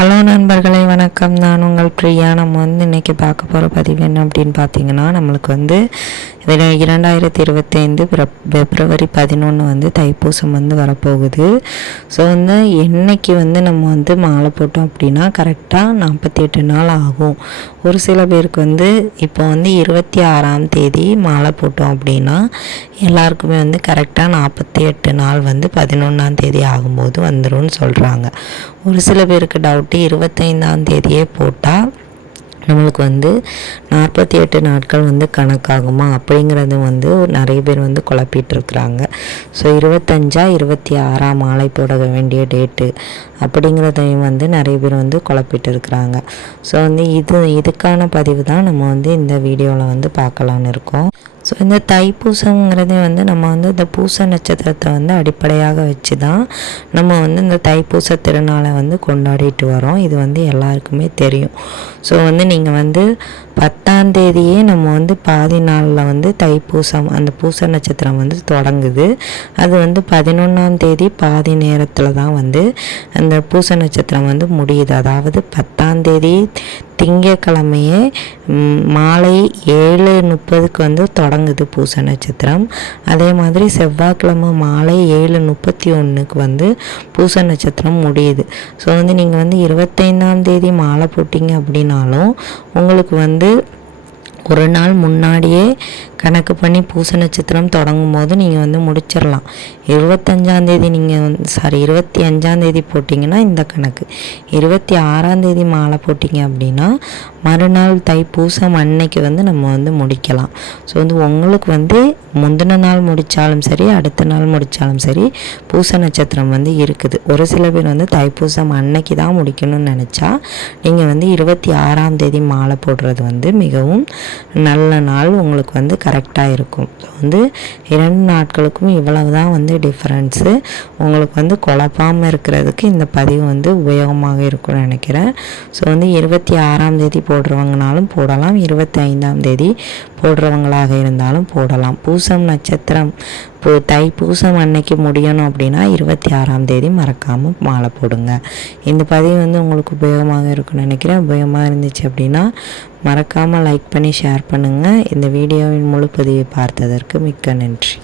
Hello நண்பர்களே, வணக்கம். நான் உங்கள் பிரியா. நம்ம இன்றைக்கி பார்க்க போகிற பதிவு என்ன அப்படின்னு பார்த்தீங்கன்னா, நம்மளுக்கு 2025 பிப்ரவரி 11 தைப்பூசம் வரப்போகுது. ஸோ என்னைக்கு நம்ம மாலை போட்டோம் அப்படின்னா கரெக்டாக 48 நாள் ஆகும். ஒரு சில பேருக்கு இப்போ 26ஆம் தேதி மாலை போட்டோம் அப்படின்னா எல்லாருக்குமே கரெக்டாக 48 நாள் 11ஆம் தேதி ஆகும்போது வந்துடும் சொல்கிறாங்க. ஒரு சில பேருக்கு டவுட்டு 25ஆம் தேதியே போட்டால் நம்மளுக்கு 48 நாட்கள் கணக்காகுமா அப்படிங்கிறது நிறைய பேர் குழப்பிகிட்ருக்குறாங்க. ஸோ 26 மாலை போட வேண்டிய டேட்டு அப்படிங்கிறதையும் நிறைய பேர் குழப்பிட்டு இருக்கிறாங்க. ஸோ இதுக்கான பதிவு தான் நம்ம இந்த வீடியோவில் பார்க்கலான்னு இருக்கோம். ஸோ இந்த தைப்பூசங்கிறதே நம்ம இந்த பூச நட்சத்திரத்தை அடிப்படையாக வச்சு தான் நம்ம இந்த தைப்பூச திருநாளை கொண்டாடிட்டு வரோம். இது எல்லாருக்குமே தெரியும். ஸோ நீங்கள் 10ஆம் தேதியே நம்ம பாதி நாளில் தைப்பூசம் அந்த பூச நட்சத்திரம் தொடங்குது. அது 11ஆம் தேதி பாதி நேரத்தில் தான் அந்த பூச நட்சத்திரம் முடியுது. அதாவது 10ஆம் தேதி திங்கக்கிழமையே மாலை 7:30 தொடங்குது பூச நட்சத்திரம். அதே மாதிரி செவ்வாய்க்கிழமை மாலை 7:31 பூச நட்சத்திரம் முடியுது. ஸோ நீங்கள் 25ஆம் தேதி மாலை போட்டிங்க அப்படின்னாலும் உங்களுக்கு ஒரு நாள் முன்னாடியே கணக்கு பண்ணி பூச நட்சத்திரம் தொடங்கும் போது நீங்கள் முடிச்சிடலாம். 25ஆம் தேதி நீங்கள் 25ஆம் தேதி போட்டிங்கன்னா இந்த கணக்கு, 26ஆம் தேதி மாலை போட்டிங்க அப்படின்னா மறுநாள் தைப்பூசம் அன்னைக்கு நம்ம முடிக்கலாம். ஸோ உங்களுக்கு முந்தின நாள் முடித்தாலும் சரி அடுத்த நாள் முடித்தாலும் சரி பூச நட்சத்திரம் இருக்குது. ஒரு சில பேர் தைப்பூசம் அன்னைக்கு தான் முடிக்கணும்னு நினச்சா நீங்கள் 26ஆம் தேதி மாலை போடுறது மிகவும் நல்ல நாள், உங்களுக்கு கரெக்டாக இருக்கும். ஸோ 2 நாட்களுக்கும் இவ்வளவு தான் டிஃப்ரென்ஸு. உங்களுக்கு குழப்பாமல் இருக்கிறதுக்கு இந்த பதிவு உபயோகமாக இருக்கும்னு நினைக்கிறேன். ஸோ 26ஆம் தேதி போடுறவங்கனாலும் போடலாம், 25ஆம் தேதி போடுறவங்களாக இருந்தாலும் போடலாம். பூசம் நட்சத்திரம் தைப்பூசம் அன்னைக்கு முடியணும் அப்படின்னா 26ஆம் தேதி மறக்காமல் மாலை போடுங்க. இந்த பதிவு உங்களுக்கு உபயோகமாக இருக்கும்னு நினைக்கிறேன். உபயோகமாக இருந்துச்சு அப்படின்னா மறக்காமல் லைக் பண்ணி ஷேர் பண்ணுங்கள். இந்த வீடியோவின் முழு பதிவை பார்த்ததற்கு மிக்க நன்றி.